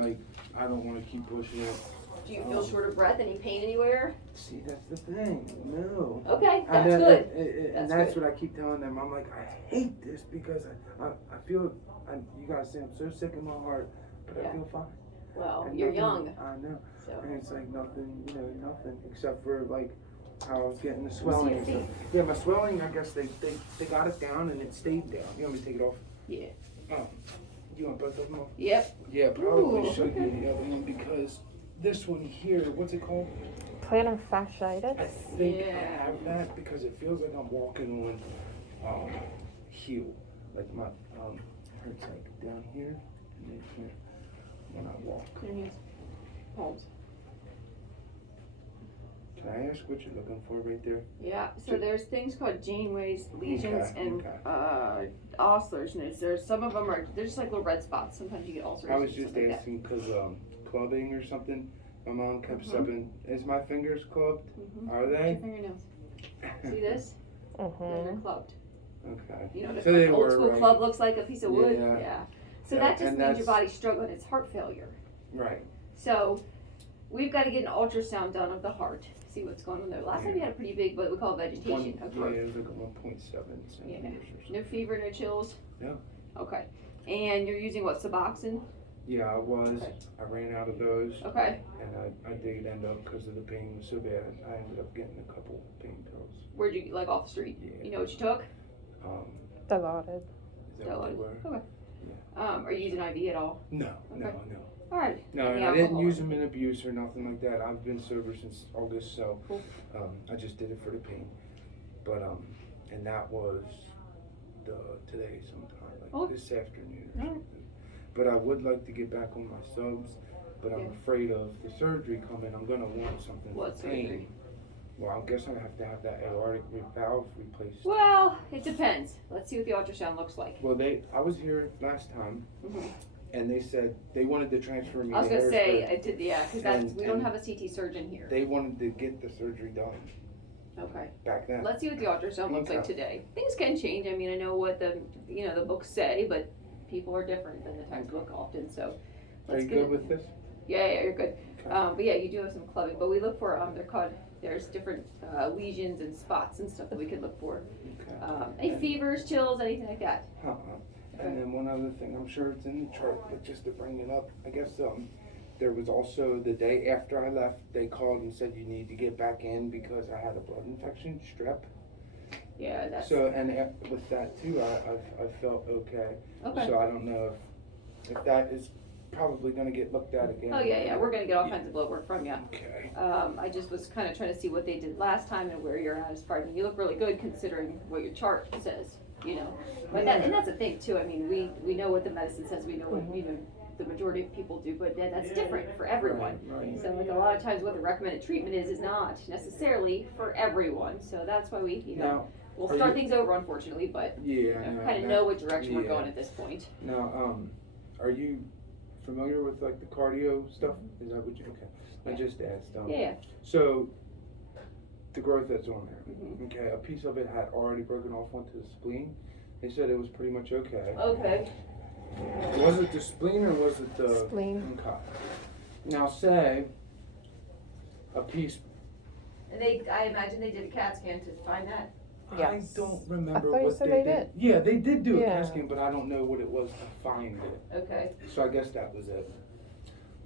like, I don't want to keep pushing it. Do you feel short of breath? Any pain anywhere? See, that's the thing. No. Okay, that's good. And that's what I keep telling them. I'm like, I hate this because I feel, you guys say I'm so sick in my heart, but I feel fine. Well, and you're nothing, young. I know. So. And it's like nothing, nothing except for like how I was getting the swelling and stuff. Yeah, my swelling, I guess they got it down and it stayed down. You want me to take it off? Yeah. You want both of them off? Yep. Yeah, probably should be the other one because this one here, what's it called? Plantar fasciitis? I think I have that because it feels like I'm walking on heel. Like my hurts like down here when I walk. Palms. Can I ask what you're looking for right there? Yeah, so there's things called Janeway's lesions and ulcers, and there's some of them they're just like little red spots. Sometimes you get ulcers. I was just asking because clubbing or something. My mom kept subbing. Is my fingers clubbed? Are they? Your fingernails. See this? They're clubbed. Okay. You know what so an old school club looks like? A piece of wood? Yeah. So that just means your body's struggling. It's heart failure. Right. So we've got to get an ultrasound done of the heart. See what's going on there. Last time you had a pretty big, what we call vegetation. Yeah, it was like 1.7 centimeters or something. No fever, no chills? No. Okay. And you're using what, Suboxone? Yeah, I was. Okay. I ran out of those. Okay. And I did end up, because of the pain was so bad, I ended up getting a couple pain pills. Where'd you, like off the street? Yeah. You know what you took? Dilaudid. Dilaudid. Okay. Yeah. Are you using IV at all? No, no. All right. No, and I didn't use them in abuse or nothing like that. I've been sober since August, so I just did it for the pain. But and that was today sometime, like this afternoon or something. But I would like to get back on my subs, but I'm afraid of the surgery coming. I'm gonna want something for pain. Surgery? Well, I guess I have to have that aortic valve replaced. Well, it depends. Let's see what the ultrasound looks like. Well, I was here last time. And they said they wanted to transfer me. I was gonna say I did, because we don't have a CT surgeon here. They wanted to get the surgery done. Okay. Back then. Let's see what the ultrasound looks like today. Things can change. I mean, I know what the books say, but people are different than the textbook often. So. Are you good with this? Yeah, you're good. Okay. But yeah, you do have some clubbing. But we look for there's different lesions and spots and stuff that we can look for. Okay. Any fevers, chills, anything like that. And then one other thing, I'm sure it's in the chart, but just to bring it up, I guess there was also the day after I left, they called and said you need to get back in because I had a blood infection, strep. Yeah, that's. So with that too, I felt okay. Okay. So I don't know if that is probably going to get looked at again. Oh yeah, we're going to get all kinds of blood work from you. Okay. I just was kind of trying to see what they did last time and where you're at as far as you look really good considering what your chart says. But and that's the thing too. I mean, we know what the medicine says. We know what the majority of people do, but that's different for everyone. Right. So like a lot of times, what the recommended treatment is not necessarily for everyone. So that's why we we'll start things over, unfortunately, but kind of know what direction we're going at this point. Now, are you familiar with like the cardio stuff? Is that what you? Okay. I just asked. Yeah. So. The growth that's on there. Okay, a piece of it had already broken off onto the spleen. They said it was pretty much okay. Okay. Was it the spleen or was it the spleen? Okay. Now say a piece. And I imagine they did a CAT scan to find that. Yes. I don't remember what they did. Yeah, they did do a CAT scan, but I don't know what it was to find it. Okay. So I guess that was it.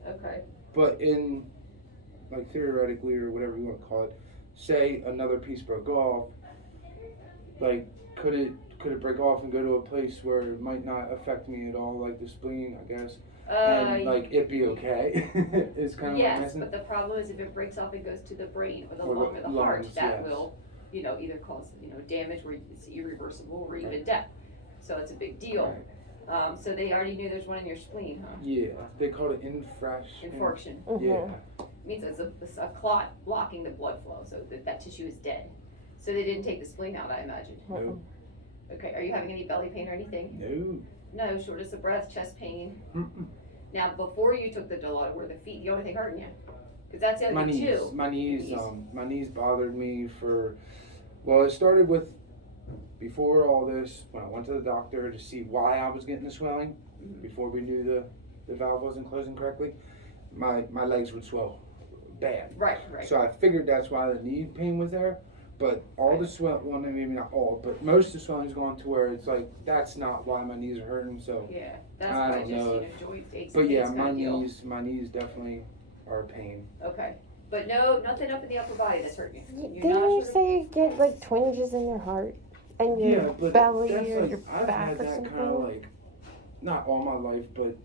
Okay. But in, like theoretically or whatever you want to call it, say another piece broke off, like could it break off and go to a place where it might not affect me at all, like the spleen, I guess, and like it be okay? It's kind of yes, but the problem is if it breaks off and goes to the brain or the lung or the heart, that will either cause damage where it's irreversible or even death. So it's a big deal. Right. So they already knew there's one in your spleen, huh? Yeah, they called it infarction. Yeah. Means it's a clot blocking the blood flow, so that tissue is dead. So they didn't take the spleen out, I imagine. No. Okay, are you having any belly pain or anything? No. No, shortness of breath, chest pain? Now, before you took the Dilaudid, were the feet the only thing hurting you? Because that's the other thing too. My knees bothered me it started with, before all this, when I went to the doctor to see why I was getting the swelling, before we knew the valve wasn't closing correctly, my legs would swell bad. Right. So I figured that's why the knee pain was there. But all the swell, well, maybe not all, but most of the swelling's gone to where it's like, that's not why my knees are hurting, so. Yeah, that's I probably don't just, know. joint aches But and yeah, pains kind of my knees definitely are a pain. Okay, but no, nothing up in the upper body that's hurting you. Didn't You're not you sure? say you get like twinges in your heart and your Yeah, but belly that's or like, your I've back had or that something? kind of like, not all my life, but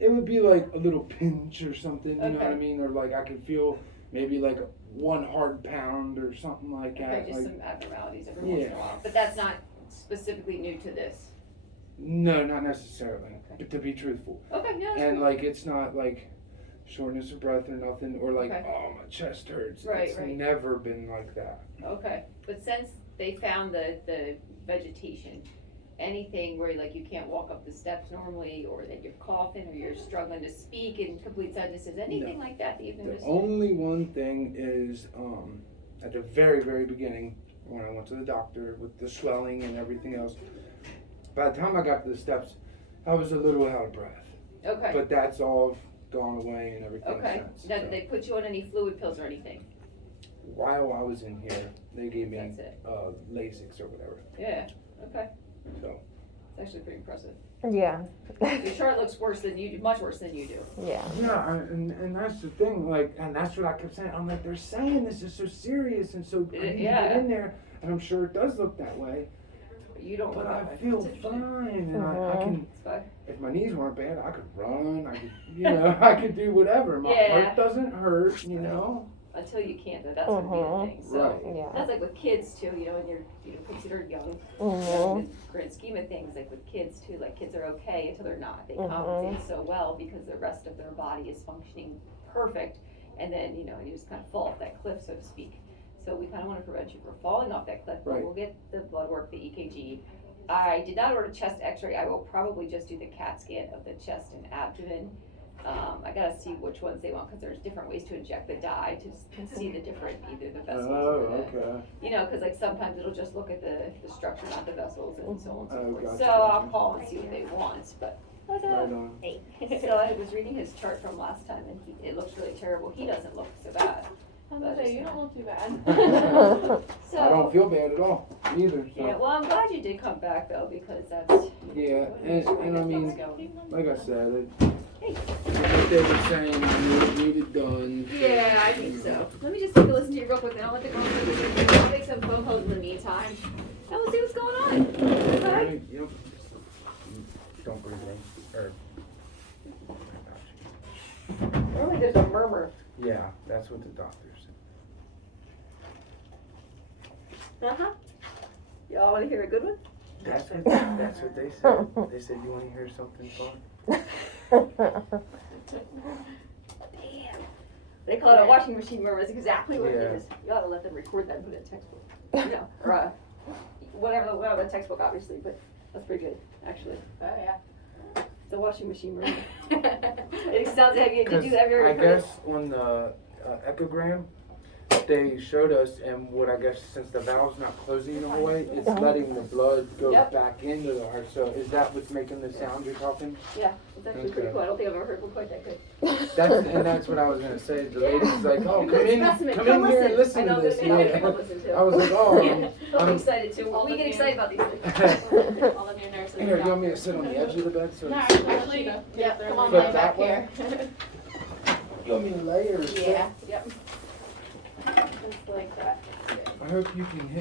it would be like a little pinch or something, you know what I Okay. mean? Or like I could feel maybe like one hard pound or something like that. Okay, just like, some abnormalities every once in a Yeah. while, but that's not specifically new to this. No, not necessarily, Okay. but to be truthful. Okay, no, that's And cool. like it's not like shortness of breath or nothing, or like, Okay. oh, my chest hurts. Right, It's right. never been like that. Okay, but since they found the vegetation, anything where like you can't walk up the steps normally, or that you're coughing, or you're struggling to speak in complete sentences, anything like that you've The noticed? only one thing is, at the very, very beginning, when I went to the doctor with the swelling and everything else, by the time I got to the steps, I was a little out of breath. Okay, But that's all gone away and everything okay, since. now so. did they put you on any fluid pills or anything? While I was in here, they gave me That's it. Lasix or whatever. Yeah, okay, So it's actually pretty impressive. Yeah. Your chart looks worse than you do, much worse than you do. Yeah. yeah, and that's the thing. Like, and that's what I kept saying. I'm like, they're saying this is so serious and so I need to Yeah. get in there, and I'm sure it does look that way. But you don't But look I that way. feel It's interesting. fine, and Mhm. I can. It's fine. If my knees weren't bad, I could run. I could, I could do whatever. My Yeah. heart doesn't hurt, you know. Until you can't, though, that's gonna be the Mhm. thing, so. Right. Yeah. That's like with kids too, when you're, considered young. Mhm. In the grand scheme of things, like with kids too, like kids are okay until they're not. They Mhm. compensate so well because the rest of their body is functioning perfect, and then, you just kind of fall off that cliff, so to speak. So we kind of want to prevent you from falling off that cliff, but Right. we'll get the blood work, the EKG. I did not order chest x-ray, I will probably just do the CAT scan of the chest and abdomen. I gotta see which ones they want, cause there's different ways to inject the dye to see the different, either the vessels or the, okay. cause like sometimes it'll just look at the structure, not the vessels, and so on and so Oh, forth. gotcha, So gotcha. I'll call and see what they want, but. Right on. So I was reading his chart from last time, and it looks really terrible. He doesn't look so bad. I was gonna say, you don't look too bad. So. I don't feel bad at all either. So. Yeah, well, I'm glad you did come back though, because that's. Yeah, and I mean, Things go. like I said, Hey. what they were saying, you need it done. Yeah, I think so. Let me just take a listen to you real quick, then I'll let the girls know. I'll make some phone calls in the meantime, and we'll see what's going on. Okay? Right, yep. Don't breathe in. Or. Normally there's a murmur. Yeah, that's what the doctor said. Uh-huh. Y'all wanna hear a good one? That's what they said. They said, you want to hear something fun? Damn. They call it a washing machine murmur, that's exactly what it Yeah. is. You ought to let them record that and put it in a textbook. Or whatever the textbook, obviously, but that's pretty good, actually. Oh, yeah. It's a washing machine murmur. It sounds heavy. Did you have I your? guess on the echogram, they showed us, and what I guess since the valve's not closing all the way, it's letting the blood go Yep. back into the heart. So is that what's making the sound you're talking? Yeah, it's actually pretty Okay. cool. I don't think I've ever heard one quite that good. That's what I was gonna say. The lady's like, oh, Good specimen. come in here and I listen know to there's this. gonna be Yeah. people listen to. I was like, oh. Yeah, I'm I'm- excited too. All We the get new- excited about these things. All of your nurses. Here, you want me to sit on the edge of the bed? So No, it's- actually, yeah, come on, Flip lay that back way? here. you want me to lay or sit? Yeah. Yep. Just like that. I hope you can hit